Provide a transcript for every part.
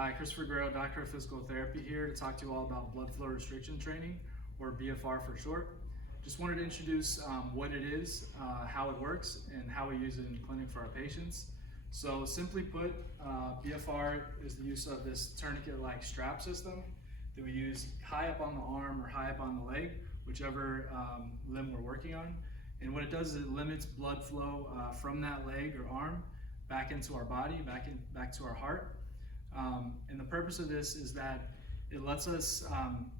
Hi, Christopher Guerrero, Doctor of Physical Therapy here to talk to you all about blood flow restriction training, or BFR for short. Just wanted to introduce what it is, how it works, and how we use it in the clinic for our patients. So simply put, BFR is the use of this tourniquet-like strap system that we use high up on the arm or high up on the leg, whichever limb we're working on. And what it does is it limits blood flow from that leg or arm back into our body, back to our heart. And the purpose of this is that it lets us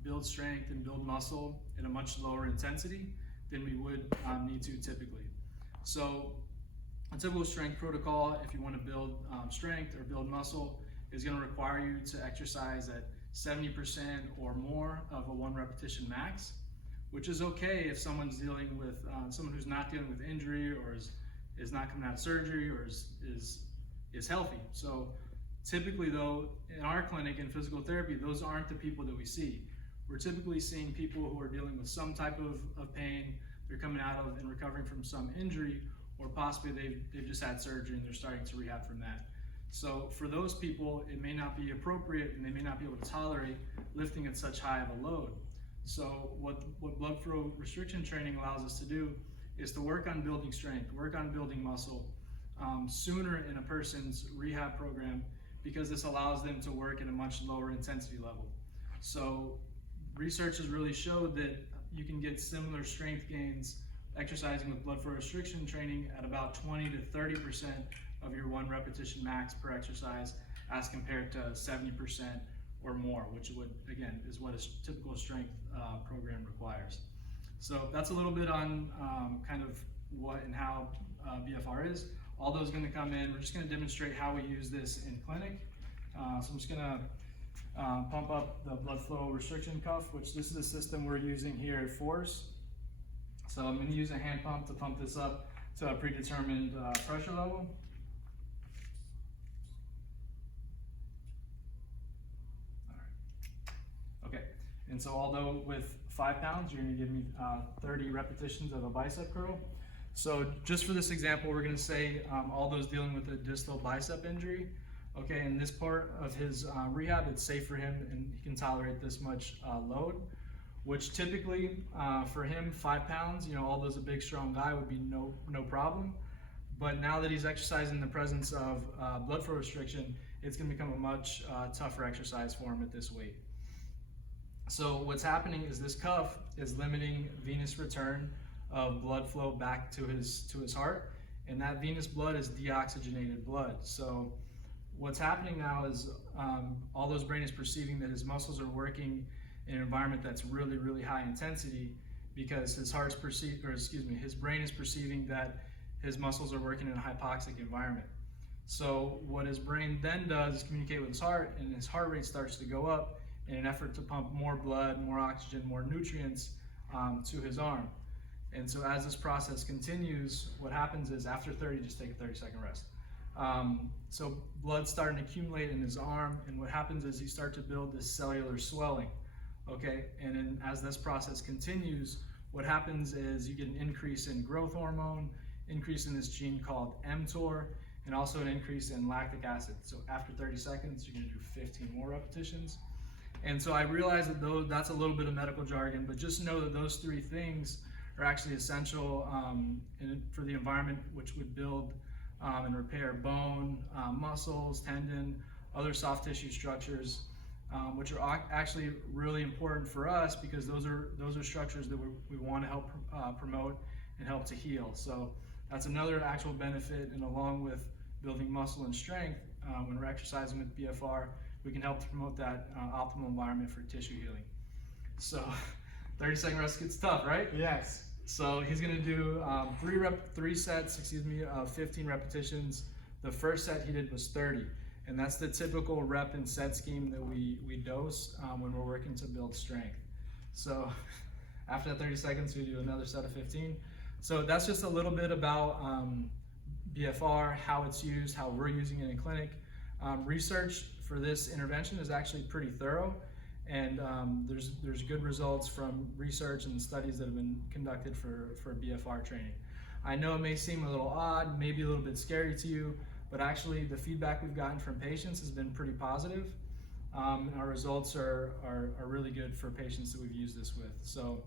build strength and build muscle at a much lower intensity than we would need to typically. So a typical strength protocol, if you want to build strength or build muscle, is going to require you to exercise at 70% or more of a 1 repetition max, which is okay if someone's dealing with someone who's not dealing with injury or is not coming out of surgery or is healthy. So typically though, in our clinic in physical therapy, those aren't the people that we see. We're typically seeing people who are dealing with some type of pain, they're coming out of and recovering from some injury, or possibly they've just had surgery and they're starting to rehab from that. So for those people, it may not be appropriate and they may not be able to tolerate lifting at such high of a load. So what blood flow restriction training allows us to do is to work on building strength, work on building muscle sooner in a person's rehab program, because this allows them to work at a much lower intensity level. So research has really showed that you can get similar strength gains exercising with blood flow restriction training at about 20 to 30% of your 1 repetition max per exercise, as compared to 70% or more, which would, again, is what a typical strength program requires. So that's a little bit on kind of what and how BFR is. All those are going to come in. We're just going to demonstrate how we use this in clinic. So I'm just going to pump up the blood flow restriction cuff, which this is a system we're using here at Force. So I'm going to use a hand pump to pump this up to a predetermined pressure level. All right. Okay. And so although with 5 pounds, you're going to give me 30 repetitions of a bicep curl. So just for this example, we're going to say all those dealing with a distal bicep injury. Okay, in this part of his rehab, it's safe for him and he can tolerate this much load, which typically for him, 5 pounds, you know, although he's a big, strong guy, would be no problem. But now that he's exercising in the presence of blood flow restriction, it's going to become a much tougher exercise for him at this weight. So what's happening is this cuff is limiting venous return of blood flow back to his heart, and that venous blood is deoxygenated blood. So what's happening now is although his brain is perceiving that his muscles are working in an environment that's really high intensity, because his brain is perceiving that his muscles are working in a hypoxic environment. So what his brain then does is communicate with his heart, and his heart rate starts to go up in an effort to pump more blood, more oxygen, more nutrients to his arm. And so as this process continues, what happens is after 30, just take a 30-second rest. So blood's starting to accumulate in his arm, and what happens is you start to build this cellular swelling, okay? And then as this process continues, what happens is you get an increase in growth hormone, increase in this gene called mTOR, and also an increase in lactic acid. So after 30 seconds, you're gonna do 15 more repetitions. And so I realize that that's a little bit of medical jargon, but just know that those 3 things are actually essential for the environment, which would build and repair bone, muscles, tendon, other soft tissue structures, which are actually really important for us, because those are structures that we want to help promote and help to heal. So that's another actual benefit, and along with building muscle and strength, when we're exercising with BFR, we can help to promote that optimal environment for tissue healing. So 30-second rest gets tough, right? Yes. So he's going to do 3 sets of 15 repetitions. The first set he did was 30, and that's the typical rep and set scheme that we dose when we're working to build strength. So after that 30 seconds, we do another set of 15. So that's just a little bit about BFR, how it's used, how we're using it in clinic. Research for this intervention is actually pretty thorough. And there's good results from research and studies that have been conducted for BFR training. I know it may seem a little odd, maybe a little bit scary to you, but actually the feedback we've gotten from patients has been pretty positive. Our results are really good for patients that we've used this with. So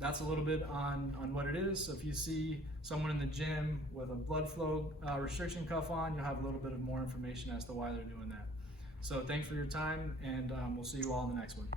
that's a little bit on what it is. So if you see someone in the gym with a blood flow restriction cuff on, you'll have a little bit of more information as to why they're doing that. So thanks for your time, and we'll see you all in the next one.